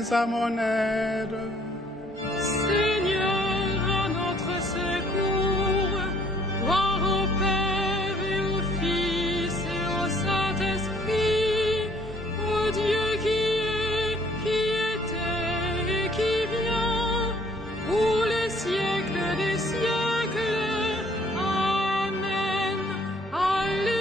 viens à mon aide. Seigneur, à notre secours, gloire au Père et au Fils et au Saint-Esprit, au Dieu qui est, qui était et qui vient, pour les siècles des siècles. Amen. Alléluia.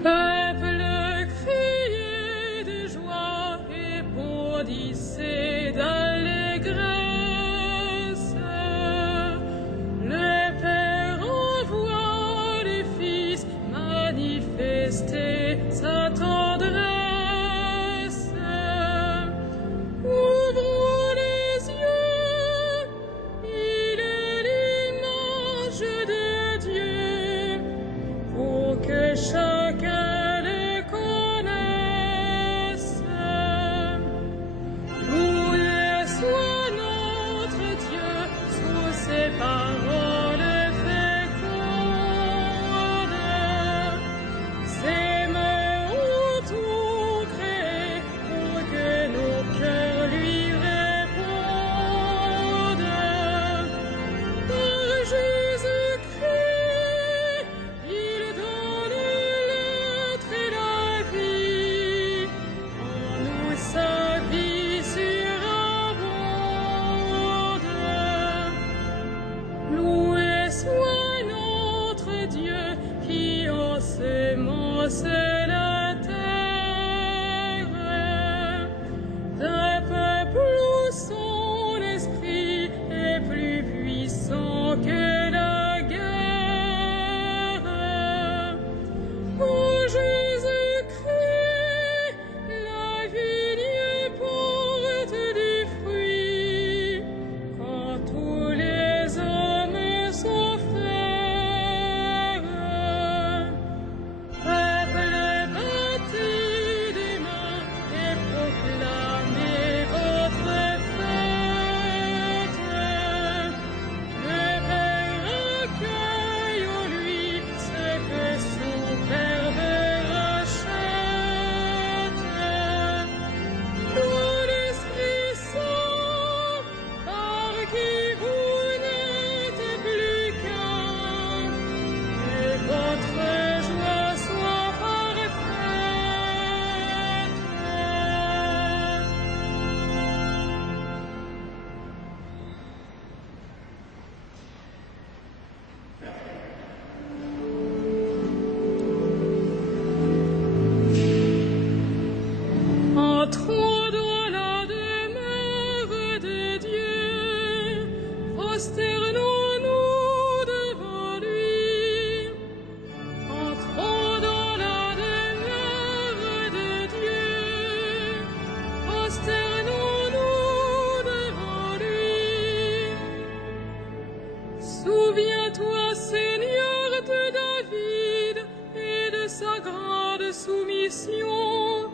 Peuple, criez de joie et bondissez d'allégresse. Le Père envoie les Fils manifester sa tendresse. Ouvrons les yeux, il est l'image de Dieu, pour que chacun le connaisse. Loué soit notre Dieu sous ses paroles fécondes. Ses mains ont tout créé pour que nos cœurs lui répondent. Par Jésus-Christ, il donne l'être et la vie, en nous sa vie surabonde. Loué soit notre Dieu qui ensemence la terre, d'un peuple où son esprit est plus puissant que la guerre. Ô Jésus-Christ, la vigne porte du fruit, quand tous les hommes sont frères. Peuple, battez des mains et proclamez votre fête. Le Père accueille en lui ce que son Verbe rachète. Ô l'Esprit Saint, par qui vous n'êtes plus qu'un, que votre joie soit parfaite. Entrons dans la demeure de Dieu, prosternons-nous devant lui. Entrons dans la demeure de Dieu, prosternons-nous devant lui. Souviens-toi, Seigneur, de David et de sa grande soumission,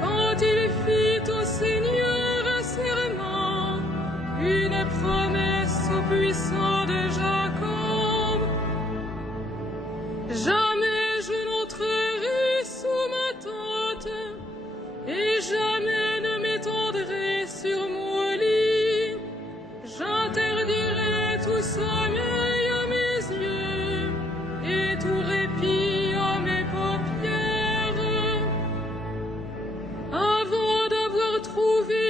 quand il fit au Seigneur un serment, une promesse au puissant de Jacob. Jamais je n'entrerai sous ma tente, et jamais ne m'étendrai sur mon lit. J'interdirai tout sommeil à mes yeux, et tout répit à mes paupières, avant d'avoir trouvé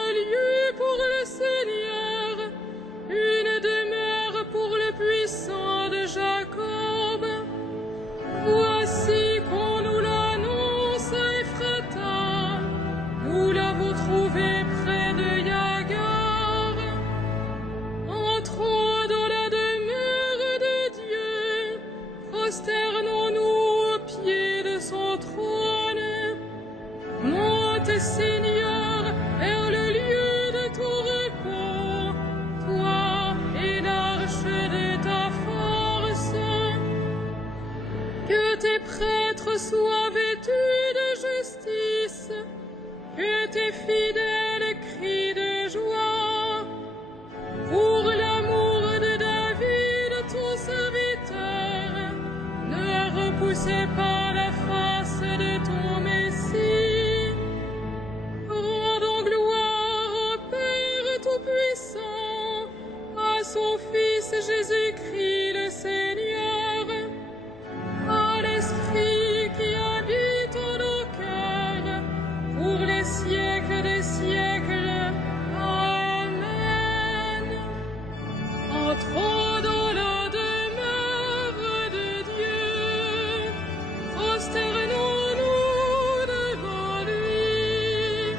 un lieu pour le Seigneur, une demeure pour le puissant de Jacob. Voici qu'on nous l'annonce à Ephrata, nous l'avons trouvé près de Yagar. Entrons dans la demeure de Dieu, prosternons-nous aux pieds de son trône. Monte, Seigneur, vers le lieu de ton repos, toi et l'arche de ta force. Que tes prêtres soient vêtus de justice, que tes fidèles crient de joie, pour sais pas la face de ton Messie. Rendons gloire au Père Tout-Puissant, à son Fils Jésus-Christ le Seigneur, à l'Esprit qui habite en nos cœurs, pour les siècles des siècles. Amen. Entrons dans la demeure de Dieu, prosternons-nous devant lui.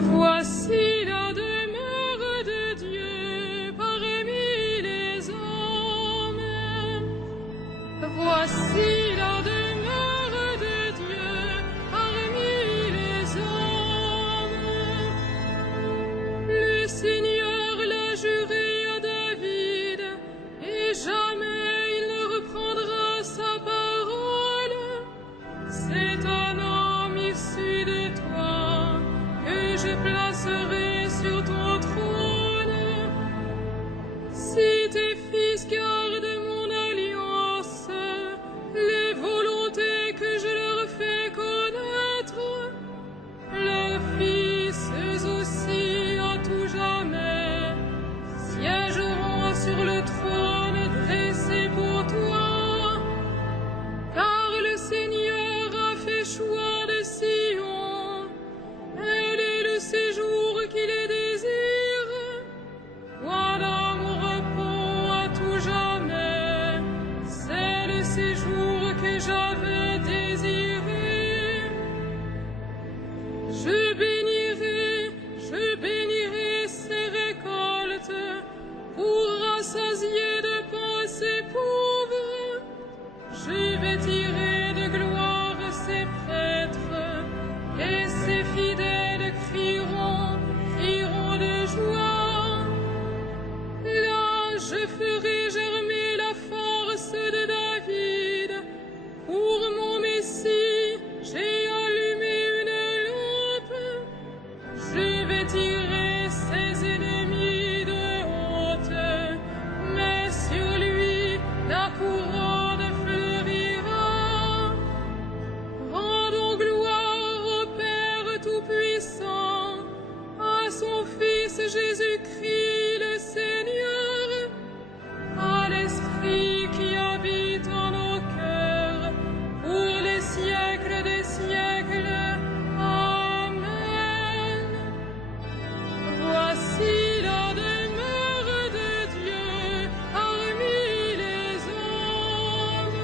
Voici la demeure de Dieu parmi les hommes. Voici la demeure de Dieu parmi les hommes. Le Seigneur l'a juré à David, et jamais il ne reprendra sa parole. C'est un homme issu de toi que je placerai sur ton trône. Si tes fils gardent mon alliance, les volontés que je leur fais connaître, leurs fils eux aussi à tout jamais siégeront sur le trône dressé pour toi. Car le Seigneur a fait choix de Sion, elle est le séjour qu'il désire. Voilà mon repos à tout jamais, c'est le séjour que j'avais désiré. Je bénirai ses récoltes pour rassasier de pain ses pauvres. Je vais tirer de gloire ses prêtres, et ses fidèles crieront de joie. Là, je ferai germer la force de David. Pour mon Messie, j'ai allumé une lampe. Je vais tirer ses ennemis de honte, mais sur lui la couronne fleurira. Rendons gloire au Père Tout-Puissant, à son Fils Jésus-Christ le Seigneur, à l'Esprit qui habite en nos cœurs, pour les siècles des siècles. Amen. Voici la demeure de Dieu parmi les hommes.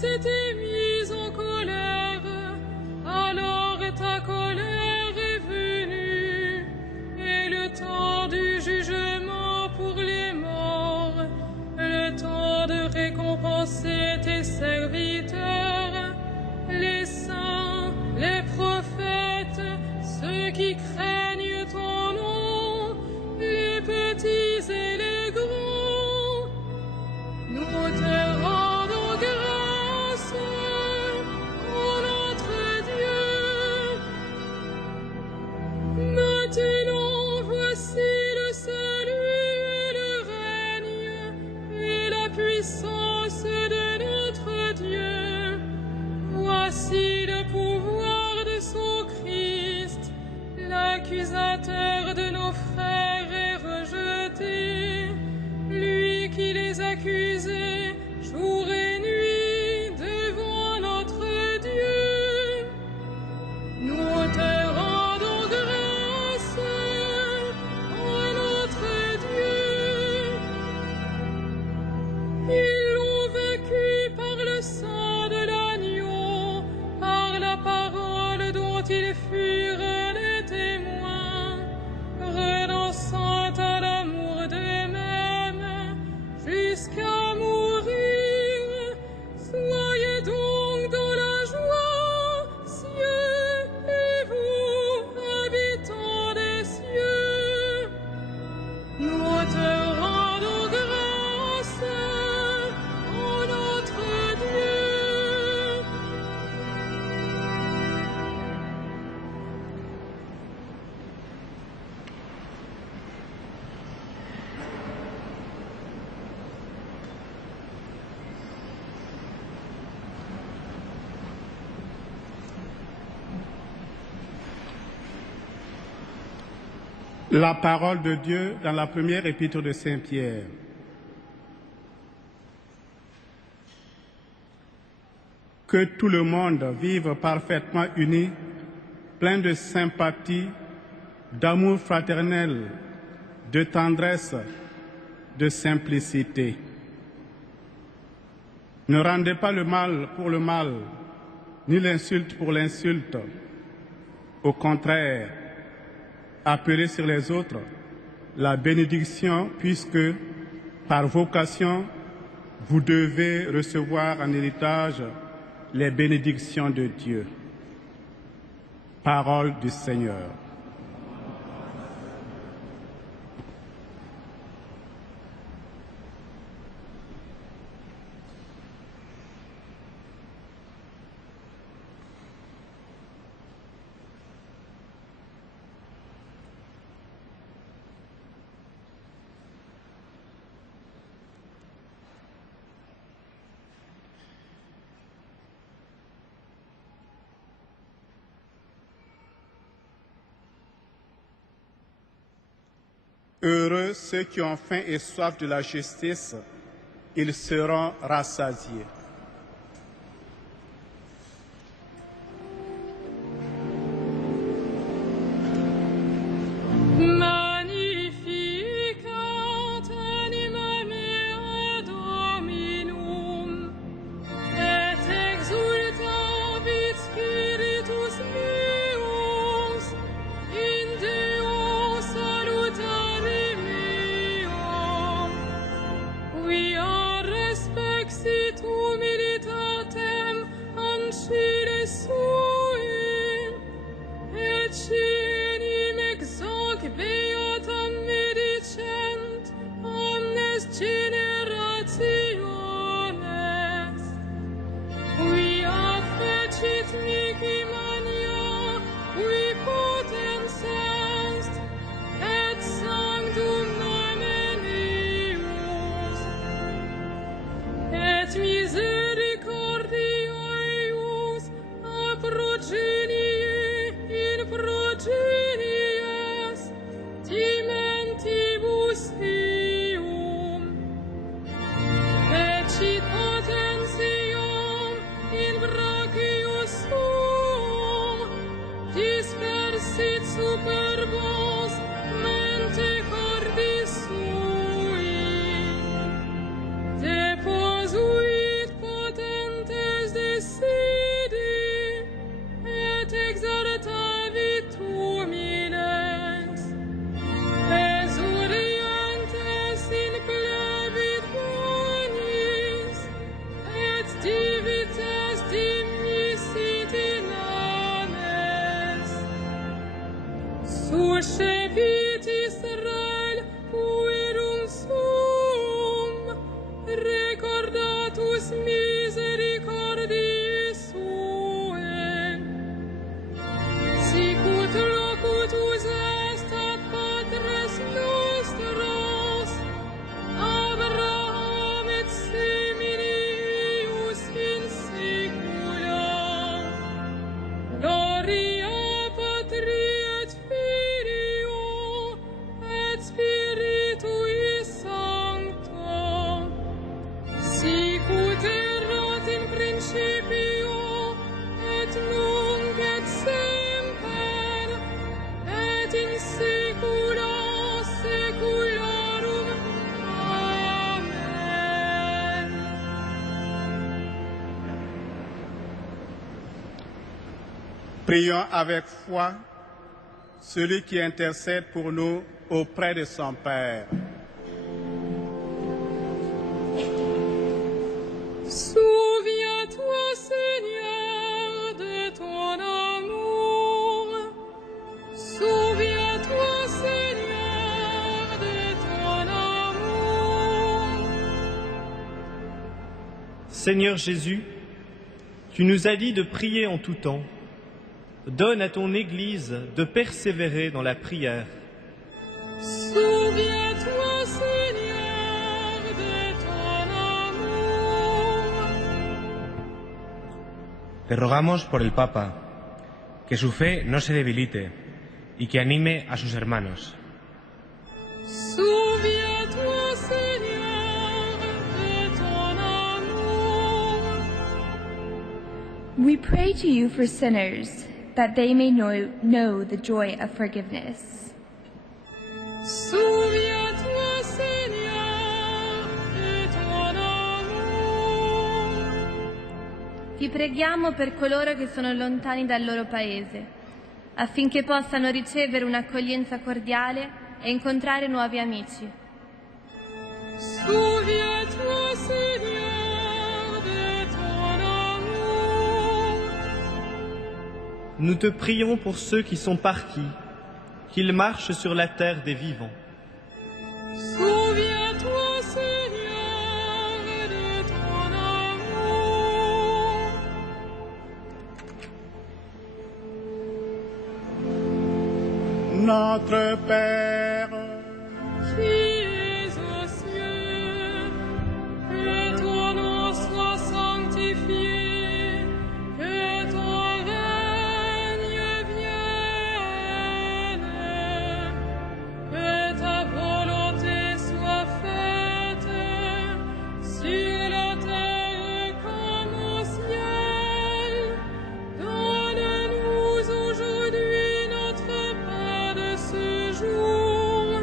s'était mis en colère, alors ta colère est venue, et le temps du jugement pour les morts, le temps de récompenser tes serviteurs, les saints, les prophètes, ceux qui craignent ton nom, les petits et les grands. Nous te rendons grâce, ô notre Dieu. Maintenant, voici le salut, le règne et la puissance de notre Dieu. Voici le pouvoir de son Christ. L'accusateur de nos frères est rejeté, lui qui les accusait jour et nuit devant notre Dieu. Nous te rendons grâce, ô notre Dieu. Ils l'ont vaincu par le sang de l'agneau, par la parole dont ils furent les témoins, renonçant à l'amour d'eux-mêmes jusqu'à mourir. Soyez donc dans la joie, cieux, et vous, habitants des cieux. Nous te rendons grâce, ô notre Dieu. La parole de Dieu dans la première épître de Saint Pierre. Que tout le monde vive parfaitement uni, plein de sympathie, d'amour fraternel, de tendresse, de simplicité. Ne rendez pas le mal pour le mal, ni l'insulte pour l'insulte. Au contraire, appelez sur les autres la bénédiction, puisque, par vocation, vous devez recevoir en héritage les bénédictions de Dieu. Parole du Seigneur. Heureux ceux qui ont faim et soif de la justice, ils seront rassasiés. Magnificat animam mea Dominum, et exultavit spiritus meus in Deo salutare meo. Quia respexit humilitatem ancile sui, et cinim exoc beatam medicent omnes generationes. Quia fecit mihi mania, qui potens est, et sanctum nomen eius, et misericordia eius a progenie in progenies, Suscepit Israel puerum sum, recordatus misericordiae suae. Sic ut locutus est ad patres nostros, Abraham et semini eius in saecula. Gloria Patri et Filio et Spiritui Sancto, sic ut erat in principio et nunc et semper et in saecula saeculorum. Amen. Prions avec foi celui qui intercède pour nous auprès de son Père. Souviens-toi, Seigneur, de ton amour. Souviens-toi, Seigneur, de ton amour. Seigneur Jésus, tu nous as dit de prier en tout temps. Donne à ton Église de persévérer dans la prière. Souviens-toi, Seigneur, de ton amour. Te rogamos por el Papa, que su fe no se debilite y que anime a sus hermanos. Souviens-toi, Seigneur, de ton amour. We pray to you for sinners, that they may know the joy of forgiveness. Souviens-toi, Seigneur, de ton amour. Ti preghiamo per coloro che sono lontani dal loro paese, affinché possano ricevere un'accoglienza cordiale e incontrare nuovi amici. Souviens-toi, Seigneur, de ton amour. Nous te prions pour ceux qui sont partis, qu'ils marchent sur la terre des vivants. Souviens-toi, Seigneur, de ton amour. Notre Père, Qui es aux cieux, que ton nom soit sanctifié, que ton règne vienne, que ta volonté soit faite sur la terre comme au ciel. Donne-nous aujourd'hui notre pain de ce jour.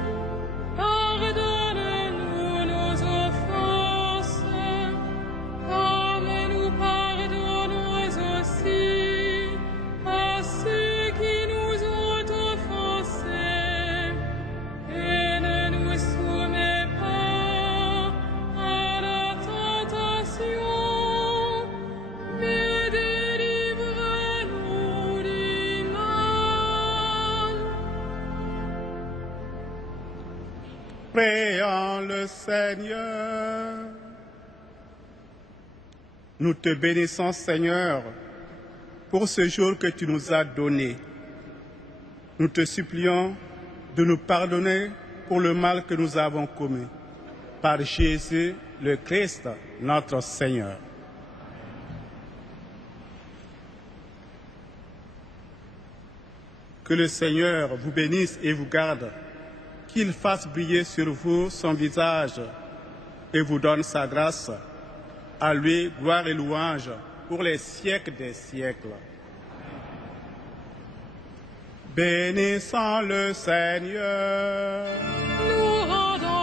Pardonne-nous nos offenses, comme nous pardonnons aussi à ceux qui nous ont offensés. Et ne nous soumets pas à la tentation, mais délivre-nous du mal. prions le Seigneur. Nous te bénissons, Seigneur, pour ce jour que tu nous as donné. Nous te supplions de nous pardonner pour le mal que nous avons commis. Par Jésus le Christ, notre Seigneur. Que le Seigneur vous bénisse et vous garde, qu'il fasse briller sur vous son visage et vous donne sa grâce. À lui, gloire et louange pour les siècles des siècles. Bénissons le Seigneur. Nous rendons